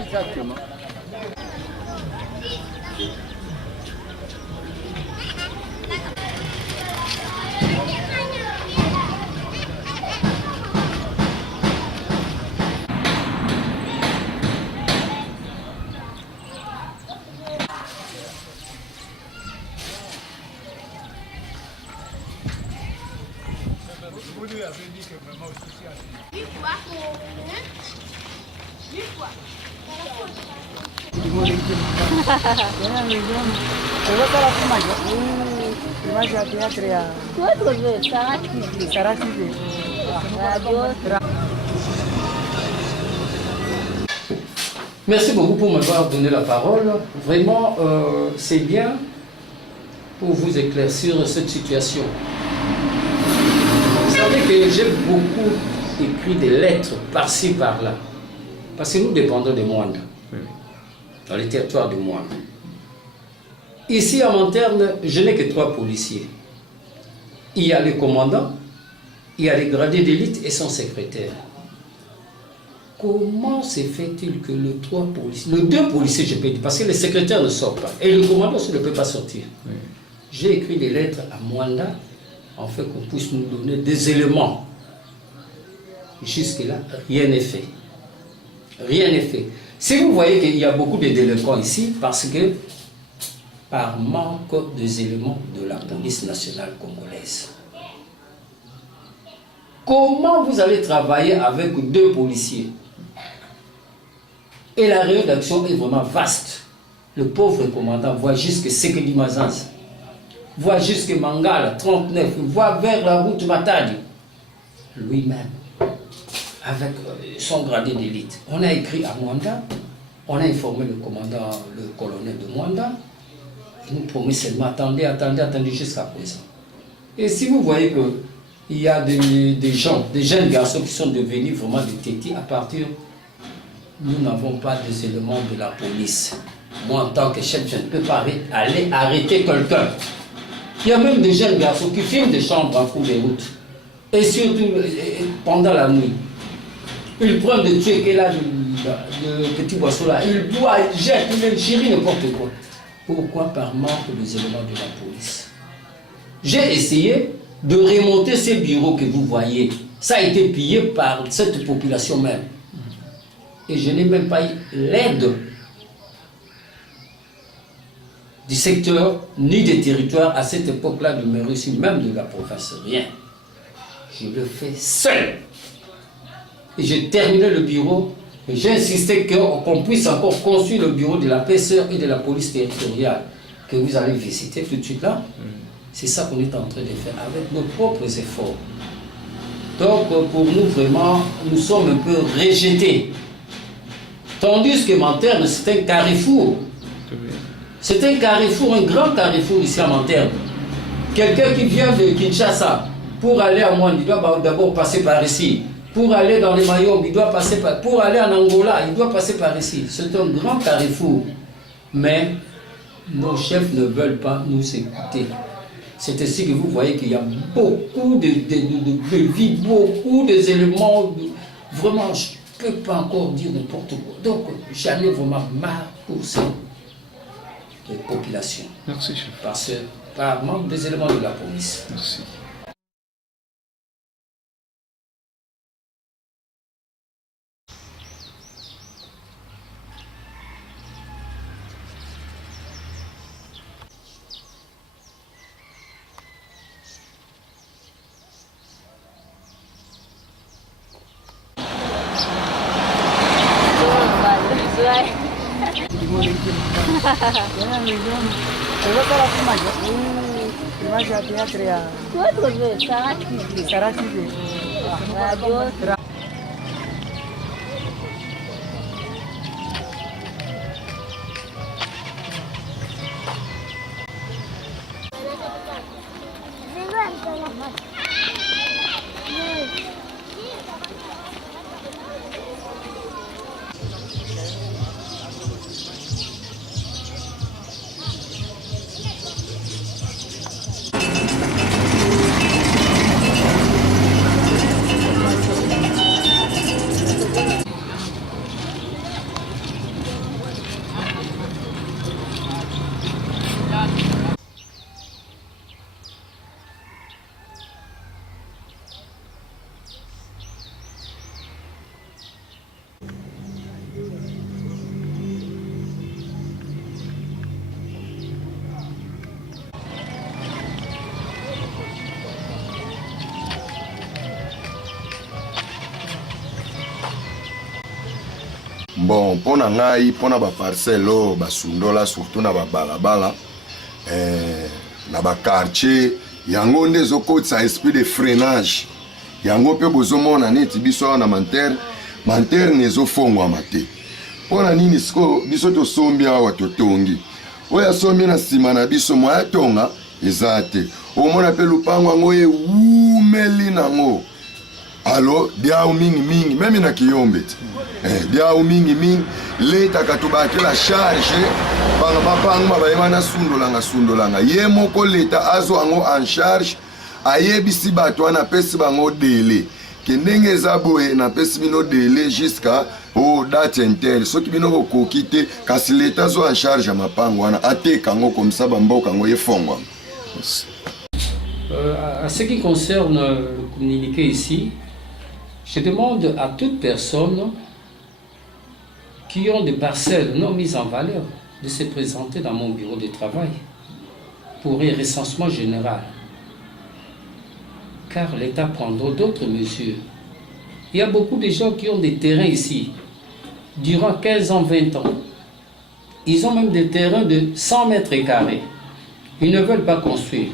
Exactement. Vous lui avez dit que vraiment aussi. Merci beaucoup pour m'avoir donné la parole. Vraiment, c'est bien pour vous éclaircir cette situation. Vous savez que j'ai beaucoup écrit des lettres par-ci, par-là. Parce que nous dépendons de Moanda, dans les territoires de Moanda. Ici, à Manterne, je n'ai que 3 policiers. Il y a le commandant, il y a les gradés d'élite et son secrétaire. Comment se fait-il que les 2 policiers, je peux dire, parce que le secrétaire ne sort pas, et le commandant aussi ne peut pas sortir. J'ai écrit des lettres à Moanda, en fait qu'on puisse nous donner des éléments. Jusque-là, rien n'est fait. Rien n'est fait. Si vous voyez qu'il y a beaucoup de délinquants ici, parce que par manque des éléments de la police nationale congolaise. Comment vous allez travailler avec 2 policiers? Et la réunion d'action est vraiment vaste. Le pauvre commandant voit jusque Sekedi Mazanza, voit jusque Mangala, 39, voit vers la route Matadi. Lui-même, avec son gradé d'élite. On a écrit à Moanda, on a informé le commandant, le colonel de Moanda. Il nous promet seulement attendez jusqu'à présent. Et si vous voyez qu'il y a des gens, des jeunes garçons qui sont devenus vraiment des tétis à partir, nous n'avons pas des éléments de la police. Moi, en tant que chef, je ne peux pas aller arrêter quelqu'un. Il y a même des jeunes garçons qui filment des chambres en cours de route. Et surtout pendant la nuit. Ils prennent des trucs et là, de petits boissons là, ils boivent, ils jettent, ils chérient n'importe quoi. Pourquoi? Par manque des éléments de la police. J'ai essayé de remonter ces bureaux que vous voyez. Ça a été pillé par cette population même. Et je n'ai même pas eu l'aide du secteur ni des territoires à cette époque-là de me reçu, même de la province. Rien. Je le fais seul. Et j'ai terminé le bureau. Et j'ai insisté qu'on puisse encore construire le bureau de la PSR et de la police territoriale que vous allez visiter tout de suite là. C'est ça qu'on est en train de faire avec nos propres efforts. Donc pour nous vraiment, nous sommes un peu rejetés. Tandis que Manterne, c'est un carrefour. C'est un carrefour, un grand carrefour ici à Manterne. Quelqu'un qui vient de Kinshasa pour aller à Moine, il doit d'abord passer par ici. Pour aller dans les Mayombe, il doit passer par... Pour aller en Angola, il doit passer par ici. C'est un grand carrefour. Mais nos chefs ne veulent pas nous écouter. C'est ainsi que vous voyez qu'il y a beaucoup de vie, beaucoup d'éléments. Vraiment, je ne peux pas encore dire n'importe quoi. Donc, j'en ai vraiment marre pour cette population. Merci, chef. Parce que par manque des éléments de la police. Merci. Bon, pour ngai, pour na ba parcelle, ba sundola surtout na ba balabala, na ba quartier, yango ndezo côté ça esprit de freinage. Yango pe bozomona neti biso na manter nezo fongwa mate. Pona nini siko biso to sombi awa to tongi. Oya sombi na sima na biso moya tonga ezate. Omona pe lupango ngo ye umeli nango. Alo dia mingi même na kiyombe. Dia mingi leta katubaki la charge banga mapango bayemana sundolanga. Ye moko leta azo ango en charge. Ayebisi bato wana pesi bango délai. Kendenge zaboye na pesi bino délai jusqu'à date interne. Soki bino kokoki te kasi leta zo en charge ya mapango wana ateka ngo comme ça bamboka ngo yefongwa. À ce qui concerne le communiqué ici, je demande à toute personne qui ont des parcelles non mises en valeur de se présenter dans mon bureau de travail pour un recensement général. Car l'État prendra d'autres mesures. Il y a beaucoup de gens qui ont des terrains ici, durant 15 ans, 20 ans. Ils ont même des terrains de 100 mètres carrés. Ils ne veulent pas construire.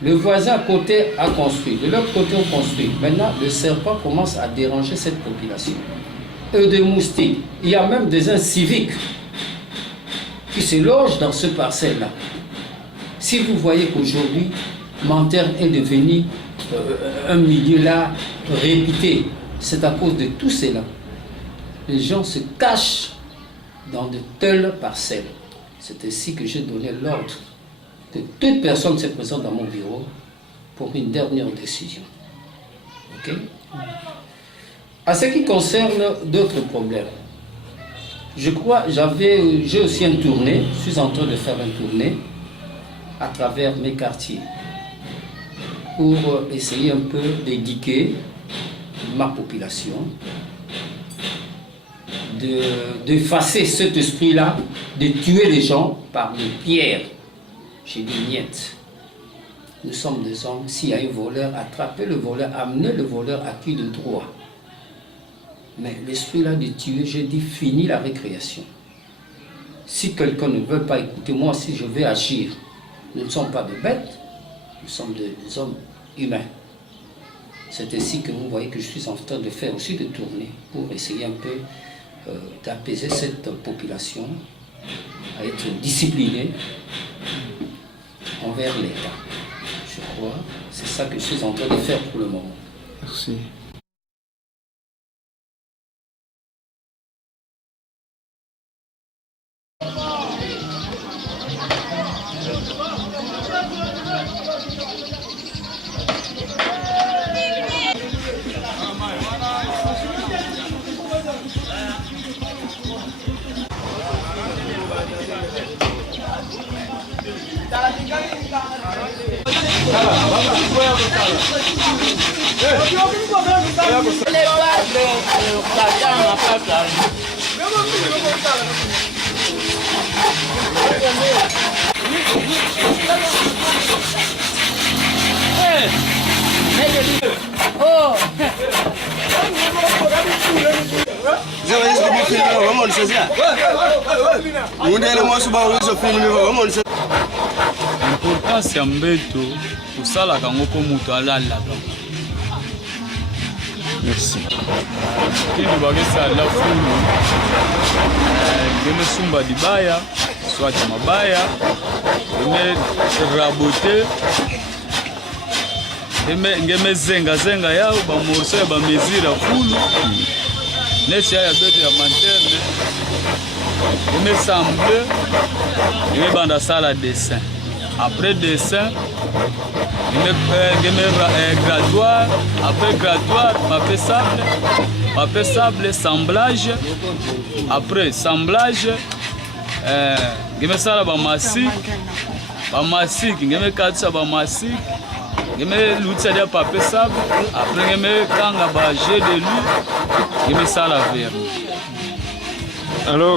Le voisin à côté a construit, de l'autre côté on construit. Maintenant, le serpent commence à déranger cette population. Et des moustiques. Il y a même des inciviques qui se logent dans ce parcelle-là. Si vous voyez qu'aujourd'hui, Manter est devenu un milieu là réputé, c'est à cause de tout cela. Les gens se cachent dans de telles parcelles. C'est ainsi que j'ai donné l'ordre que toute personne se présente dans mon bureau pour une dernière décision. Ok? À ce qui concerne d'autres problèmes, je crois, j'ai aussi une tournée, je suis en train de faire une tournée à travers mes quartiers pour essayer un peu d'éduquer ma population, d'effacer cet esprit-là, de tuer les gens par des pierres. J'ai dit niet. Nous sommes des hommes, s'il y a un voleur, attrapez le voleur, amenez le voleur à qui le droit. Mais l'esprit-là de tuer, j'ai dit fini la récréation. Si quelqu'un ne veut pas écouter moi, si je vais agir, nous ne sommes pas des bêtes, nous sommes des hommes humains. C'est ainsi que vous voyez que je suis en train de faire aussi des tournées pour essayer un peu d'apaiser cette population, à être disciplinée envers l'État. Je crois c'est ça que je suis en train de faire pour le moment. Merci. L'importance ya mbeto kosalaka ngo mpo moto alala. Merci. Kindi bakesala fulu ngeme sumba dibaya soit mabaya ngeme rabote ngeme zenga yao ba morceau ba mesure fulu nesi ya beto ya manterne ngeme semble ngeme banda sala dessin. Après dessin, gradtoire, après gradtoire, papier sable, semblage, après semblage, geme sala ba masik, geme katsa ba masik, geme lutsa dia papier sable, après geme kanga ba jet de lui, geme sala verre. Alors